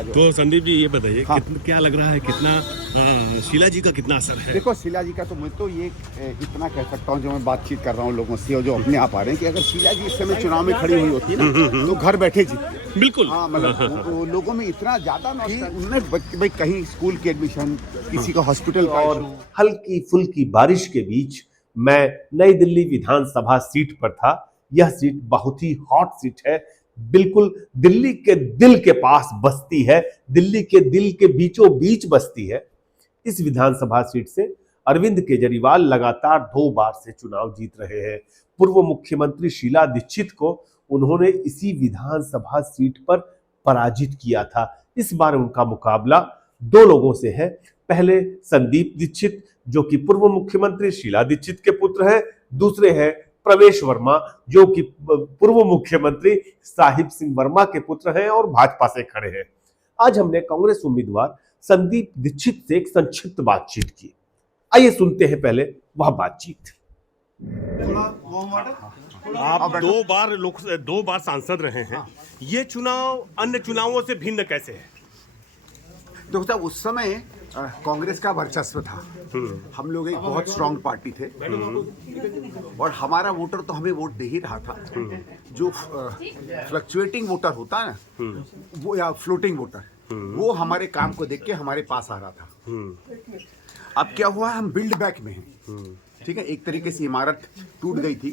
आज। तो संदीप जी ये बताइए, हाँ। क्या लग रहा है, कितना शीला जी का कितना असर है? देखो शीला जी का तो मैं तो ये इतना कह सकता हूँ, जो मैं बातचीत कर रहा हूँ लोगों से और जो अपने आप आ रहे हैं, कि अगर शीला जी इस समय चुनाव में खड़ी हुई होती ना तो घर बैठे जीतती। बिल्कुल। हाँ, मतलब वो लोगों में इतना ज्यादा उन्होंने भाई कहीं स्कूल की एडमिशन, किसी का हॉस्पिटल का और issue। हल्की फुल्की बारिश के बीच मैं नई दिल्ली विधानसभा सीट पर था। यह सीट बहुत ही हॉट सीट है, बिल्कुल दिल्ली के दिल के पास बसती है, दिल्ली के दिल के बीचों बीच बसती है। इस विधानसभा सीट से अरविंद केजरीवाल लगातार 2 बार से चुनाव जीत रहे हैं। पूर्व मुख्यमंत्री शीला दीक्षित को उन्होंने इसी विधानसभा सीट पर पराजित किया था। इस बार उनका मुकाबला 2 लोगों से है। पहले संदीप दीक्षित, जो कि पूर्व मुख्यमंत्री शीला दीक्षित के पुत्र हैं। दूसरे हैं प्रवेश वर्मा, जो कि पूर्व मुख्यमंत्री साहिब सिंह वर्मा के पुत्र हैं और भाजपा से खड़े हैं। आज हमने कांग्रेस उम्मीदवार संदीप दीक्षित से एक संक्षिप्त बातचीत की। आइए सुनते हैं पहले वह बातचीत। आप 2 बार सांसद रहे हैं, ये चुनाव अन्य चुनावों से भिन्न कैसे है? देखो साहब, उस समय कांग्रेस का वर्चस्व था। हम लोग एक बहुत स्ट्रांग पार्टी थे और हमारा वोटर तो हमें वोट दे ही रहा था। जो फ्लक्चुएटिंग वोटर होता है ना, वो या फ्लोटिंग वोटर, वो हमारे काम को देख के हमारे पास आ रहा था। अब क्या हुआ, हम बिल्ड बैक में हैं। ठीक है, एक तरीके से इमारत टूट गई थी,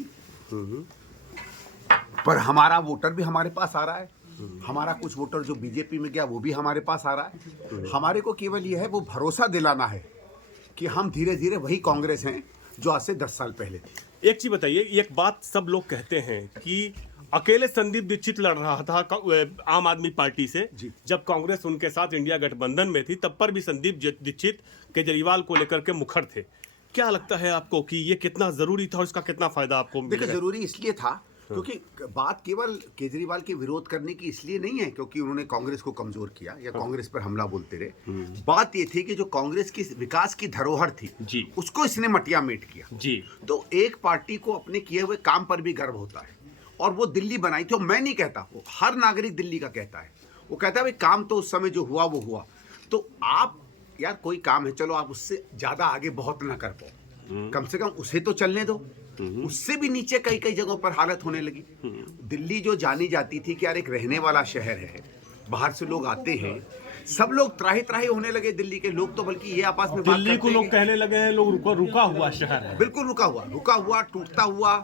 पर हमारा वोटर भी हमारे पास आ रहा है। हमारा कुछ वोटर जो बीजेपी में गया वो भी हमारे पास आ रहा है। हमारे को केवल यह है, वो भरोसा दिलाना है कि हम धीरे धीरे वही कांग्रेस हैं जो आज से 10 साल पहले थी। एक चीज बताइए, एक बात सब लोग कहते हैं कि अकेले संदीप दीक्षित लड़ रहा था आम आदमी पार्टी से। जब कांग्रेस उनके साथ इंडिया गठबंधन में थी, तब पर भी संदीप दीक्षित केजरीवाल को लेकर के मुखर थे। क्या लगता है आपको कि ये कितना जरूरी था और इसका कितना फायदा आपको देखो, मिलेगा? जरूरी इसलिए था क्योंकि बात केवल केजरीवाल के विरोध करने की इसलिए नहीं है क्योंकि उन्होंने कांग्रेस को कमजोर किया या कांग्रेस पर हमला बोलते रहे। बात ये थी कि जो कांग्रेस की विकास की धरोहर थी जी, उसको इसने मटिया मेट किया जी। तो एक पार्टी को अपने किए हुए काम पर भी गर्व होता है और वो दिल्ली बनाई थी। और मैं नहीं कहता, वो हर नागरिक दिल्ली का कहता है। वो कहता है भाई काम तो उस समय जो हुआ वो हुआ, तो आप यार कोई काम है, चलो आप उससे ज्यादा आगे बहुत ना कर पाओ, कम से कम उसे तो चलने दो। उससे भी नीचे कई कई जगहों पर हालत होने लगी। दिल्ली जो जानी जाती थी कि यार एक रहने वाला शहर है, बाहर से लोग आते हैं, सब लोग त्राही त्राही होने लगे। दिल्ली के लोग तो बल्कि ये आपस में बात दिल्ली को करते लोग हैं कहने लगे हैं लोग रुका हुआ शहर है। बिल्कुल रुका हुआ टूटता हुआ,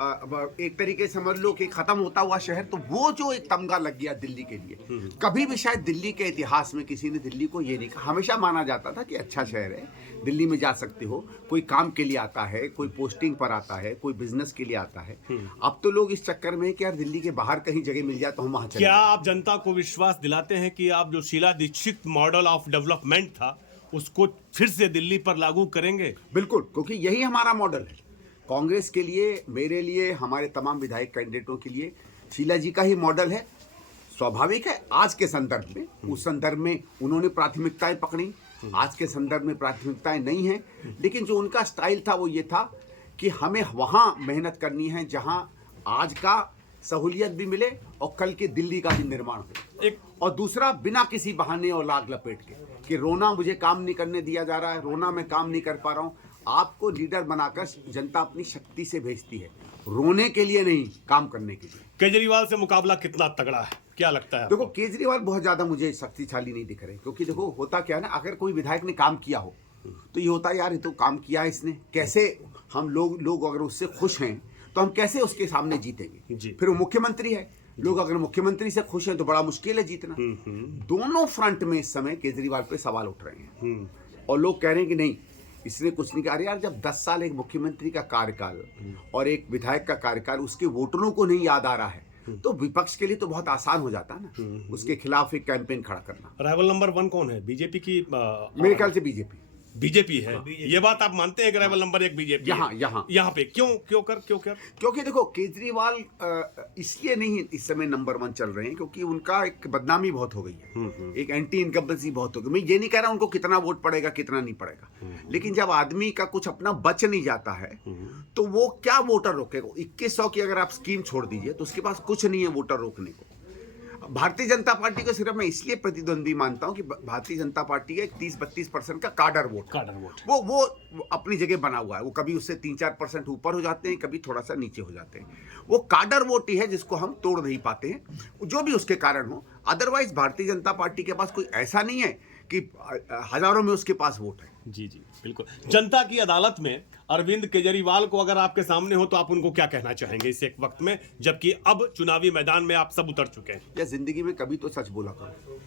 एक तरीके से समझ लो कि खत्म होता हुआ शहर। तो वो जो एक तमगा लग गया दिल्ली के लिए, कभी भी शायद दिल्ली के इतिहास में किसी ने दिल्ली को ये नहीं कहा। हमेशा माना जाता था कि अच्छा शहर है, दिल्ली में जा सकते हो, कोई काम के लिए आता है, कोई पोस्टिंग पर आता है, कोई बिजनेस के लिए आता है। अब तो लोग इस चक्कर में कि यार दिल्ली के बाहर कहीं जगह मिल जाए तो हम वहां चले क्या जाएं। आप जनता को विश्वास दिलाते हैं कि आप जो Sheila Dikshit model of development था उसको फिर से दिल्ली पर लागू करेंगे? बिल्कुल, क्योंकि यही हमारा मॉडल है। कांग्रेस के लिए, मेरे लिए, हमारे तमाम विधायक कैंडिडेटों के लिए शीला जी का ही मॉडल है। स्वाभाविक है आज के संदर्भ में, उस संदर्भ में उन्होंने प्राथमिकताएं पकड़ी, आज के संदर्भ में प्राथमिकताएं नहीं हैं। लेकिन जो उनका स्टाइल था वो ये था कि हमें वहां मेहनत करनी है जहां आज का सहूलियत भी मिले और कल के दिल्ली का भी निर्माण हो। और दूसरा, बिना किसी बहाने और लाग लपेट के कि रोना मुझे काम नहीं करने दिया जा रहा है, रोना मैं काम नहीं कर पा रहा हूं। आपको लीडर बनाकर जनता अपनी शक्ति से भेजती है, रोने के लिए नहीं, काम करने के लिए। केजरीवाल से मुकाबला कितना तगड़ा है, क्या लगता है आपको? देखो, केजरीवाल बहुत ज्यादा मुझे शक्तिशाली नहीं दिख रहे, क्योंकि देखो होता क्या है ना, अगर कोई विधायक ने काम किया हो तो ये होता है यार ये तो काम किया है इसने, कैसे हम लोग अगर उससे खुश हैं तो हम कैसे उसके सामने जीतेंगे। फिर वो मुख्यमंत्री है, लोग अगर मुख्यमंत्री से खुश हैं तो बड़ा मुश्किल है जीतना। दोनों फ्रंट में इस समय केजरीवाल पे सवाल उठ रहे हैं और लोग कह रहे हैं कि नहीं, इसने कुछ नहीं कहा। अरे यार, जब 10 साल एक मुख्यमंत्री का कार्यकाल और एक विधायक का कार्यकाल उसके वोटरों को नहीं याद आ रहा है तो विपक्ष के लिए तो बहुत आसान हो जाता है ना उसके खिलाफ एक कैंपेन खड़ा करना। राइवल नंबर 1 कौन है? बीजेपी की? मेरे ख्याल से बीजेपी है। ये बात आप मानते हैं कि राइवल नंबर 1 बीजेपी? यहाँ पे क्यों कर क्योंकि देखो, केजरीवाल इसलिए नहीं इस समय नंबर 1 चल रहे हैं क्योंकि उनका एक बदनामी बहुत हो गई है, एक एंटी इनकम्बेंसी बहुत हो गई। मैं ये नहीं कह रहा उनको कितना वोट पड़ेगा कितना नहीं पड़ेगा, लेकिन जब आदमी का कुछ अपना बच नहीं जाता है तो वो क्या वोटर रोकेगा। 2100 की अगर आप स्कीम छोड़ दीजिए तो उसके पास कुछ नहीं है वोटर रोकने को। भारतीय जनता पार्टी को सिर्फ मैं इसलिए प्रतिद्वंद्वी मानता हूं कि भारतीय जनता पार्टी का एक 30-32% का काडर वोट वो अपनी जगह बना हुआ है। वो कभी उससे 3-4% ऊपर हो जाते हैं, कभी थोड़ा सा नीचे हो जाते हैं। वो काडर वोट ही है जिसको हम तोड़ नहीं पाते हैं, जो भी उसके कारण हो। अदरवाइज भारतीय जनता पार्टी के पास कोई ऐसा नहीं है कि हजारों में उसके पास वोट है। जी जी बिल्कुल। जनता की अदालत में अरविंद केजरीवाल को अगर आपके सामने हो तो आप उनको क्या कहना चाहेंगे इस एक वक्त में, जबकि अब चुनावी मैदान में आप सब उतर चुके हैं? या जिंदगी में कभी तो सच बोला करो।